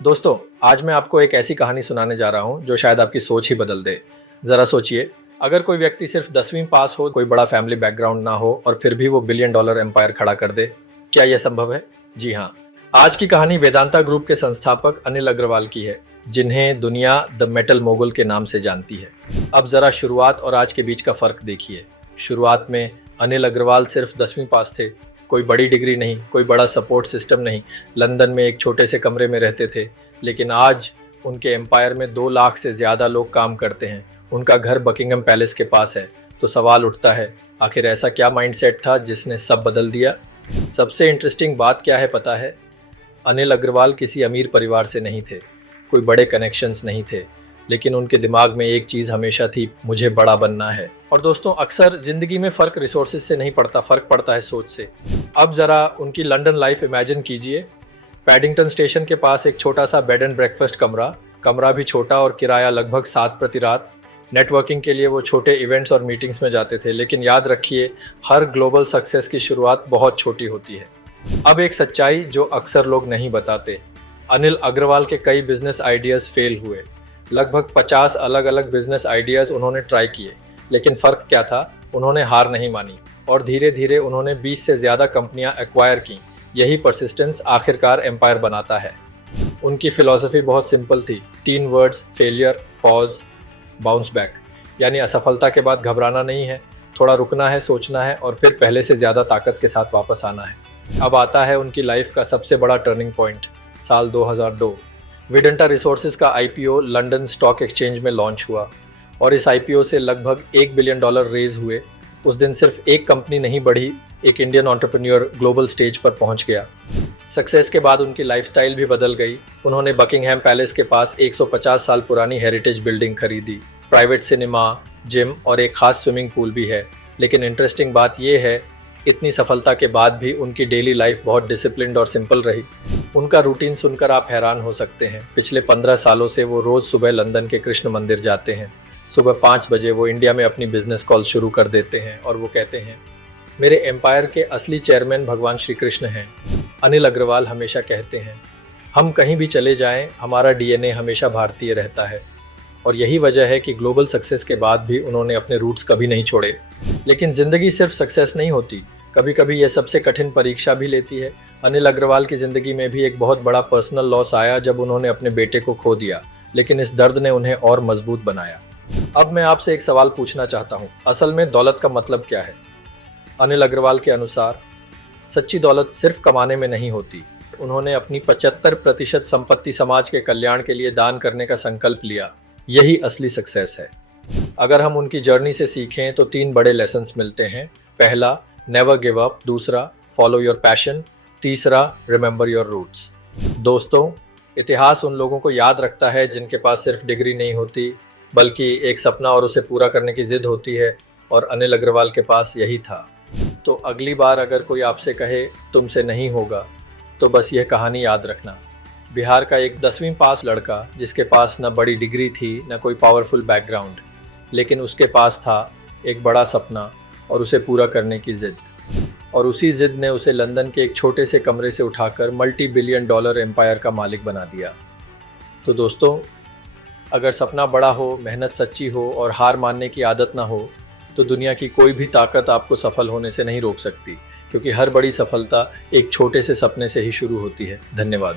दोस्तों, आज मैं आपको एक ऐसी कहानी सुनाने जा रहा हूँ जो शायद आपकी सोच ही बदल दे। ज़रा सोचिए, अगर कोई व्यक्ति सिर्फ 10वीं पास हो, कोई बड़ा फैमिली बैकग्राउंड ना हो और फिर भी वो बिलियन डॉलर एम्पायर खड़ा कर दे, क्या यह संभव है? जी हाँ। आज की कहानी वेदांता ग्रुप के संस्थापक अनिल अग्रवाल की है, जिन्हें दुनिया द मेटल मोगुल के नाम से जानती है। अब ज़रा शुरुआत और आज के बीच का फ़र्क देखिए। शुरुआत में अनिल अग्रवाल सिर्फ 10वीं पास थे, कोई बड़ी डिग्री नहीं, कोई बड़ा सपोर्ट सिस्टम नहीं, लंदन में एक छोटे से कमरे में रहते थे। लेकिन आज उनके एम्पायर में 2 लाख से ज़्यादा लोग काम करते हैं, उनका घर बकिंगम पैलेस के पास है। तो सवाल उठता है, आखिर ऐसा क्या माइंडसेट था जिसने सब बदल दिया? सबसे इंटरेस्टिंग बात क्या है पता है? अनिल अग्रवाल किसी अमीर परिवार से नहीं थे, कोई बड़े कनेक्शंस नहीं थे, लेकिन उनके दिमाग में एक चीज़ हमेशा थी, मुझे बड़ा बनना है। और दोस्तों, अक्सर ज़िंदगी में फ़र्क रिसोर्सेज से नहीं पड़ता, फ़र्क पड़ता है सोच से। अब ज़रा उनकी लंदन लाइफ इमेजिन कीजिए। पैडिंगटन स्टेशन के पास एक छोटा सा बेड एंड ब्रेकफास्ट कमरा भी छोटा और किराया लगभग 7 प्रति रात। नेटवर्किंग के लिए वो छोटे इवेंट्स और मीटिंग्स में जाते थे। लेकिन याद रखिए, हर ग्लोबल सक्सेस की शुरुआत बहुत छोटी होती है। अब एक सच्चाई जो अक्सर लोग नहीं बताते। अनिल अग्रवाल के कई बिजनेस आइडियाज़ फेल हुए। लगभग 50 अलग अलग बिजनेस आइडियाज़ उन्होंने ट्राई किए, लेकिन फ़र्क क्या था? उन्होंने हार नहीं मानी और धीरे धीरे उन्होंने 20 से ज़्यादा कंपनियां एक्वायर की। यही परसिस्टेंस आखिरकार एम्पायर बनाता है। उनकी फ़िलॉसफी बहुत सिंपल थी, 3 words: failure, pause, bounce back. यानी असफलता के बाद घबराना नहीं है, थोड़ा रुकना है, सोचना है और फिर पहले से ज़्यादा ताकत के साथ वापस आना है। अब आता है उनकी लाइफ का सबसे बड़ा टर्निंग पॉइंट, साल 2002। वेदांता रिसोर्सेज का आईपीओ लंदन स्टॉक एक्सचेंज में लॉन्च हुआ और इस आईपीओ से लगभग $1 बिलियन रेज हुए। उस दिन सिर्फ एक कंपनी नहीं बढ़ी, एक इंडियन एंटरप्रेन्योर ग्लोबल स्टेज पर पहुंच गया। सक्सेस के बाद उनकी लाइफस्टाइल भी बदल गई। उन्होंने बकिंगहैम पैलेस के पास 150 साल पुरानी हेरिटेज बिल्डिंग खरीदी, प्राइवेट सिनेमा, जिम और एक खास स्विमिंग पूल भी है। लेकिन इंटरेस्टिंग बात यह है, इतनी सफलता के बाद भी उनकी डेली लाइफ बहुत डिसिप्लिन्ड और सिंपल रही। उनका रूटीन सुनकर आप हैरान हो सकते हैं। पिछले 15 सालों से वो रोज़ सुबह लंदन के कृष्ण मंदिर जाते हैं। सुबह 5 बजे वो इंडिया में अपनी बिजनेस कॉल शुरू कर देते हैं और वो कहते हैं, मेरे एम्पायर के असली चेयरमैन भगवान श्री कृष्ण हैं। अनिल अग्रवाल हमेशा कहते हैं, हम कहीं भी चले जाएं, हमारा डीएनए हमेशा भारतीय रहता है। और यही वजह है कि ग्लोबल सक्सेस के बाद भी उन्होंने अपने रूट्स कभी नहीं छोड़े। लेकिन ज़िंदगी सिर्फ सक्सेस नहीं होती, कभी कभी यह सबसे कठिन परीक्षा भी लेती है। अनिल अग्रवाल की ज़िंदगी में भी एक बहुत बड़ा पर्सनल लॉस आया जब उन्होंने अपने बेटे को खो दिया, लेकिन इस दर्द ने उन्हें और मजबूत बनाया। अब मैं आपसे एक सवाल पूछना चाहता हूँ, असल में दौलत का मतलब क्या है? अनिल अग्रवाल के अनुसार सच्ची दौलत सिर्फ कमाने में नहीं होती। उन्होंने अपनी 75% संपत्ति समाज के कल्याण के लिए दान करने का संकल्प लिया। यही असली सक्सेस है। अगर हम उनकी जर्नी से सीखें तो 3 बड़े लेसन्स मिलते हैं। पहला, नेवर गिव अप। दूसरा, फॉलो योर पैशन। तीसरा, रिमेंबर योर रूट्स। दोस्तों, इतिहास उन लोगों को याद रखता है जिनके पास सिर्फ डिग्री नहीं होती, बल्कि एक सपना और उसे पूरा करने की जिद होती है। और अनिल अग्रवाल के पास यही था। तो अगली बार अगर कोई आपसे कहे तुमसे नहीं होगा, तो बस यह कहानी याद रखना। बिहार का एक 10वीं पास लड़का, जिसके पास न बड़ी डिग्री थी न कोई पावरफुल बैकग्राउंड, लेकिन उसके पास था एक बड़ा सपना और उसे पूरा करने की जिद। और उसी जिद ने उसे लंदन के एक छोटे से कमरे से उठाकर मल्टी बिलियन डॉलर एम्पायर का मालिक बना दिया। तो दोस्तों, अगर सपना बड़ा हो, मेहनत सच्ची हो और हार मानने की आदत ना हो, तो दुनिया की कोई भी ताकत आपको सफल होने से नहीं रोक सकती, क्योंकि हर बड़ी सफलता एक छोटे से सपने से ही शुरू होती है। धन्यवाद।